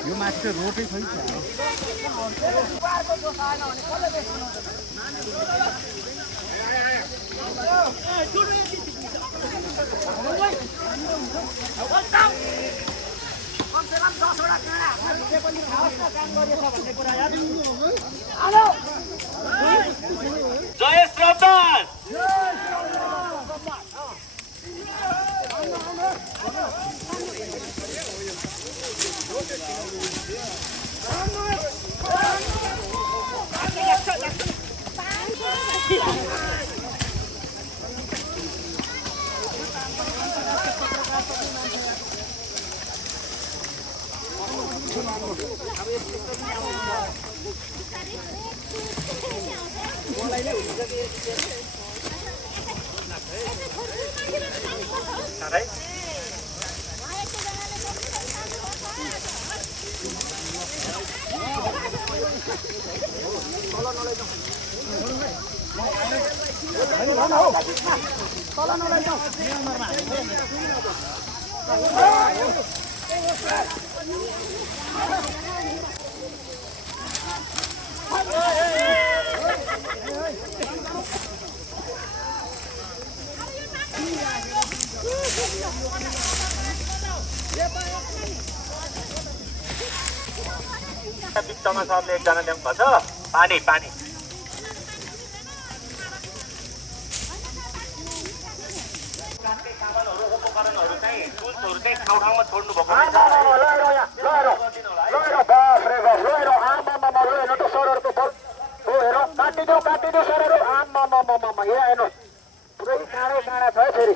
यो माथि चाहिँ रोटै छैन जय श्रद्धान बिचमा सरले एकजना ल्याउनु भएको छ पानी पानी सामानहरू उपकरणहरू चाहिँ टुल्सहरू चाहिँ ठाउँ ठाउँमा छोड्नु भएको काटिदियो सरहरू आम्मा हेर्नुहोस् पुरै काँडै काँडा छ है फेरि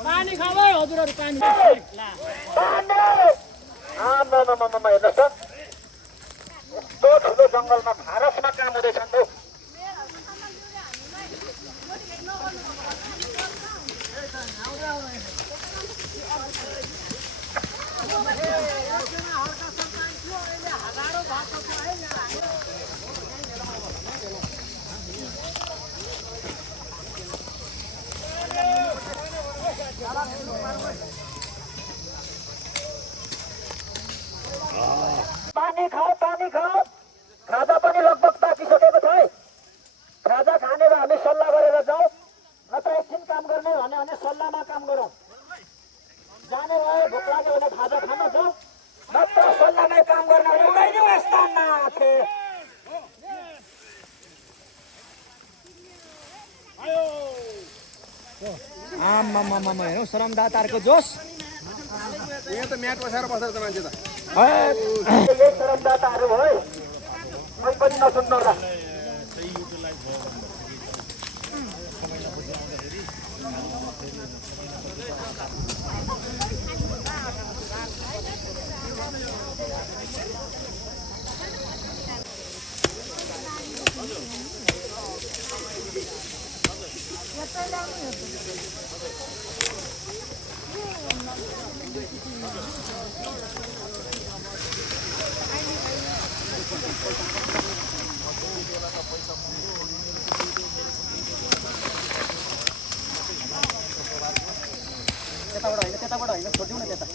पानी खाऊ है हजुरहरु पानी आम्मा हेर्नुहोस् त यस्तो ठुलो जङ्गलमा फारसमा काम हुँदैछन् त पानी खाऊ खाजा पनि लगभग पाकिसकेको छ है खाजा खाने भए हामी सल्लाह गरेर जाउँ नत्र एकछिन काम गर्ने भने सल्लाहमा काम गरौँ जाने भए भोक लाग्यो भने खाजा खान जाउँ नत्र सल्लाहमै काम गर्ने उडाइदिउँ यस्ता माथे आम्मामामा हेरौँ श्रमदाताहरूको जोस यहाँ त म्याट बसाएर बसेर त मान्छे त यही श्रमदाताहरू हो है कोही पनि नसुन्नु होला त्यताबाट होइन छोडिदिउँ न त्यता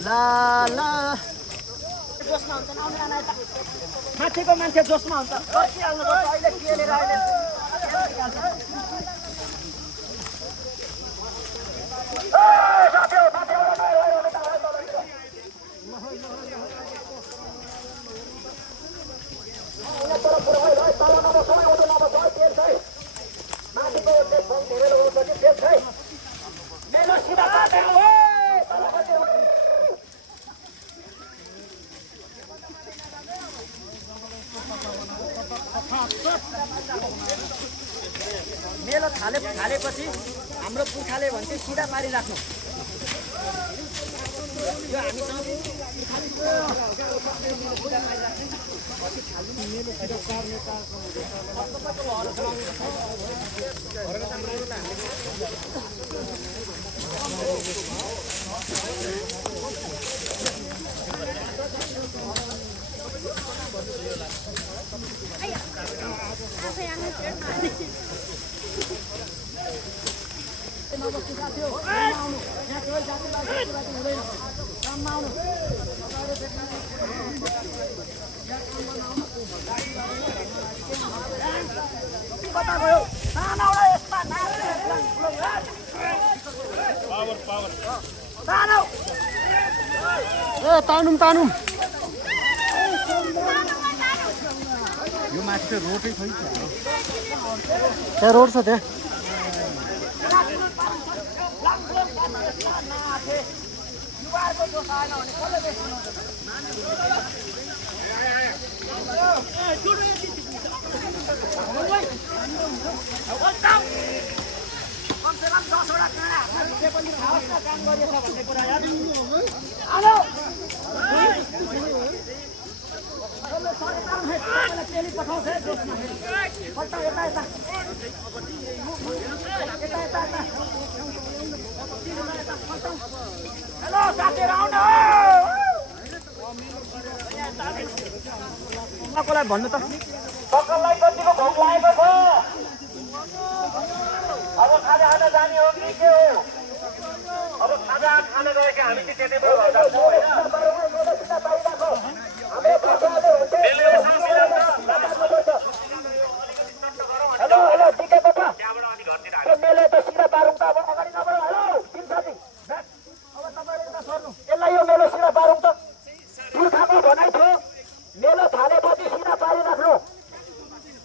ला ला जोसमा हुन्छ माथिको मान्छे जोसमा हुन्छ बसिहाल्नुपर्छ अहिले केलेर अहिले मेलो थालेपछि हाम्रो पुर्खाले भन्थे सिधा पारिराख्नु यो हामीसँग कता गयो सानौडा यसमा सानौ ए तानुम तानुम यो माथि चाहिँ रोडै छैन त्यहाँ रोड छ त्यहाँ युवाको जोस आएन भने कसले बेच्नु कमसेकम 10 वटा काँडा हातमा पनि खाओस् न काम गरिएछ भन्ने कुरा यार हेलो तेली पठाउँछ जोसमा पल्ट यता यता यता यता हेलो साथीहरु आउनु कसलाई भन्नु त सक्कललाई कतिको भोक लागेको छ अब खाजा खान जाने हो कि के हो अब खाजा खान गएका हामी चाहिँ त्यति बेला भन्दा छौँ होइन हेलो हेलो टिके कोठा त्यहाँबाट अनि घरतिर त्यो मेले त सिधा पारौँ त अब अगाडि नबढौँ हेलो तिन साथी अब तपाईँहरू यता सर्नु यसलाई यो मेलो सिधा पारौँ त पुर्खाको भनाइ थियो मेलो थालेपछि सिधा पारिराख्नु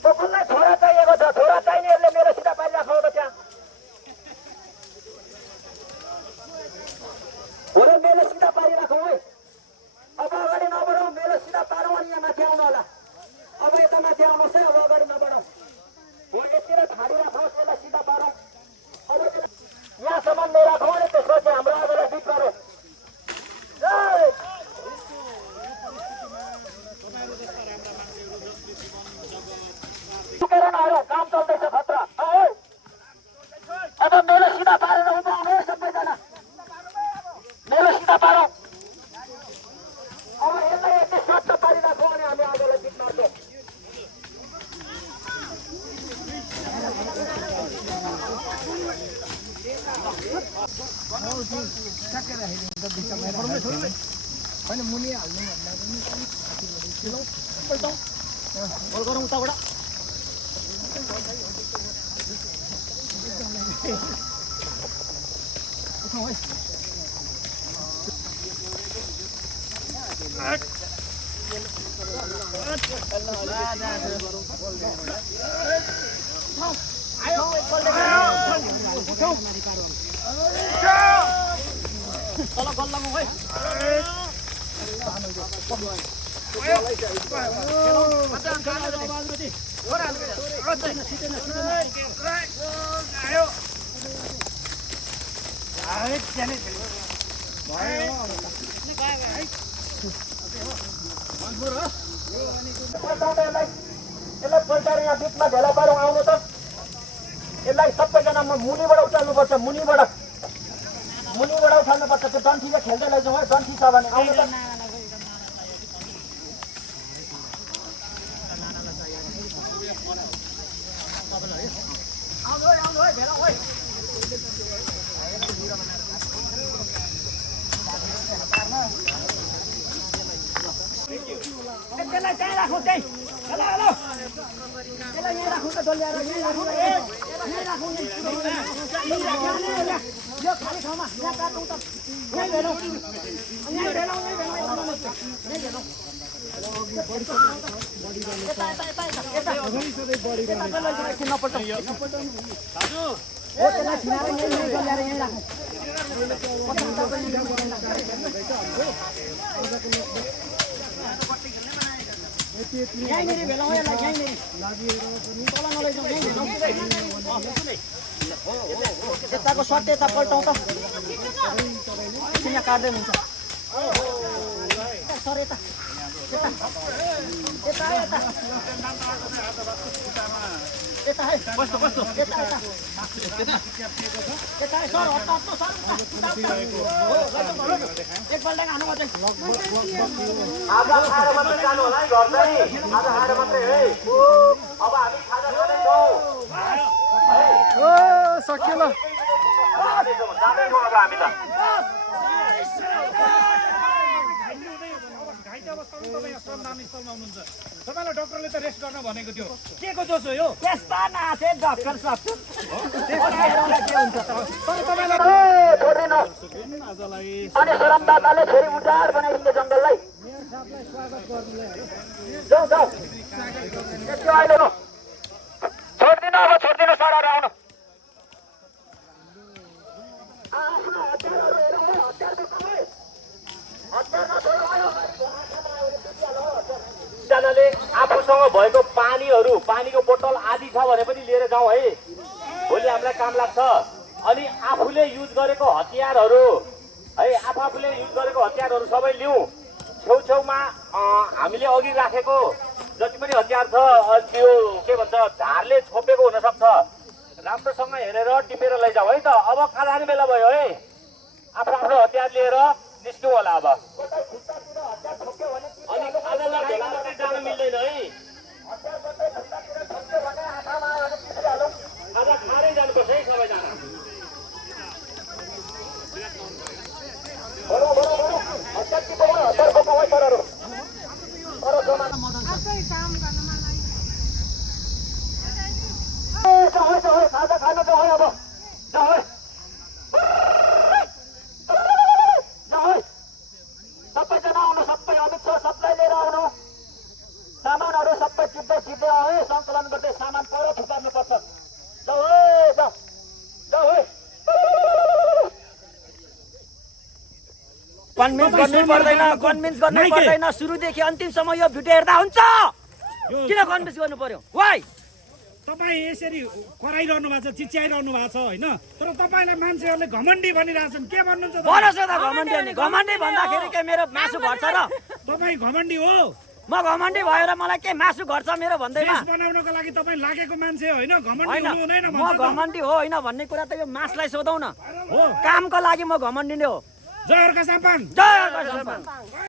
त्यो कसलाई छोरा चाहिएको छ छोरा चाहिनेहरूले मेलो सिधा पारिराख्नु त त्यहाँ भरे मेलो सिधा पारिराखौँ है अब अगाडि नबढौँ मेलो सिधा पारौँ अनि यहाँ माथि आउनु होला अब यता माथि आउनुहोस् है अब अगाडि नबढौँ हो यतिर छाडिराखोस् यसलाई सिधा पारौँ अब यहाँसम्म नराखौँ अनि त्यसपछि हाम्रो अगाडि बिट गरौँ काम चल्दैछ खतरा अब मेलो सिधा पारेर उभा हुनु सबैजना मेलो सिधा पारौँ अब यसलाई यति स्वच्छ पारिराखौँ अनि हामी आगोलाई बिट मार्छौँ मुनि हाल्नु भन्दा गरौँ उताबाट तल गल्लामा है यसलाई पल्टाएर यहाँ बिचमा भेला पारौँ आउनु त यसलाई सबैजना मुनिबाट उचाल्नुपर्छ मुनिबाट उठाल्नुपर्छ त्यो डन्ठी चाहिँ खेल्दै लैजाउँ है डन्ठी छ भने आउनु त आउनु है भेला है त्यसलाई त्यहीँ राखौँ त्यहीँ हेलो हेलो त्यसलाई यहीँ राखौँ त डल्ल्याएर यहीँ राखौँ यो खाली ठाउँमा यहाँ काटौँ त यहीँ भेलौँ यहीँ भेलौँ यता एकछिन नपल्टाउँ हो त्यसलाई छिनाएर यहीँ डल्ल्याएर यहीँ राखौँ यहीँनिर भेलौँ यसलाई यहीँनिर तल नलैजाउँ यहीँ भेलौँ यताको सर्ट यता पल्टाउँ त एकछिन यहाँ काट्दै हुन्छ सर यता यता यता यता यता है बस्नु बस्नु यता यता यता है सर हट्नु हट्नु सर एकपल्ट खानु पर्छ आज खाएर मात्रै जानु होला है घर चाहिँ आज खाएर मात्रै है अब हामी खाजा खाँदैछौँ ओ सकियो ल जाँदैछौँ अब हामी त घाइते अवस्थामा तपाईँ यहाँ श्रमदान स्थलमा हुनुहुन्छ तपाईँलाई डक्टरले त रेस्ट गर्न भनेको थियो के को दोष हो यो त्यस्ता नाथे डक्टर सब अनि श्रमदाताले फेरि उधार बनाइदिने जङ्गललाई जाउँ जाउँ यति अहिले न छोडिदिनु अब छोडिदिनु सरहरू आउनु आफ्नो हतियारहरू हेरौँ है हतियारको कमै हतियार नछोड्नु जनाले आफूसँग भएको पानीको बोतल आदि छ भने पनि लिएर जाउँ है भोलि हामीलाई काम लाग्छ अनि आफूले युज गरेको हतियारहरू है आफूले युज गरेको हतियारहरू सबै लिउँ छेउछेउमा हामीले अघि राखेको जति पनि हतियार छ त्यो के भन्छ झारले छोपेको हुनसक्छ राम्रोसँग हेरेर टिपेर लैजाऊ है त अब कहाँ जाने बेला भयो है आफ्नो हतियार लिएर निस्क्यौँ होला अब अनि खाजा नखाइकन मात्रै जानु मिल्दैन है खाजा खाँदै जानुपर्छ है सबैजना खाजा खानु त है अब जाऊ है जाऊ है सबैजना आउनु सबै अमित शाह सबलाई लिएर आउनु सामानहरू सबै टिप्दै आऊ है सङ्कलन गर्दै सामान पर थुपार्नुपर्छ जाऊ है जाऊ जाऊ है कन्भिन्स गर्नु पर्दैन सुरुदेखि अन्तिमसम्म यो भिडियो हेर्दा हुन्छ किन कन्भिन्स गर्नु पर्यो वाइ तपाईँ यसरी कराइरहनु भएको छ चिच्याइरहनु भएको छ होइन तर तपाईँलाई मान्छेहरूले घमण्डी भनिरहेछन् के भन्नुहुन्छ भन्नुहोस् न त घमण्डी भन्दाखेरि के मेरो मासु घट्छ र तपाईँ घमण्डी हो म घमण्डी भएर मलाई के मासु घट्छ मेरो भन्दैमा देश बनाउनको लागि तपाईँ लागेको मान्छे होइन घमण्डी होइन हुनु हुँदैन म घमण्डी हो होइन भन्ने कुरा त यो मासलाई सोधौ न हो कामको लागि म घमण्डी नै हो जय अर्का सापान जय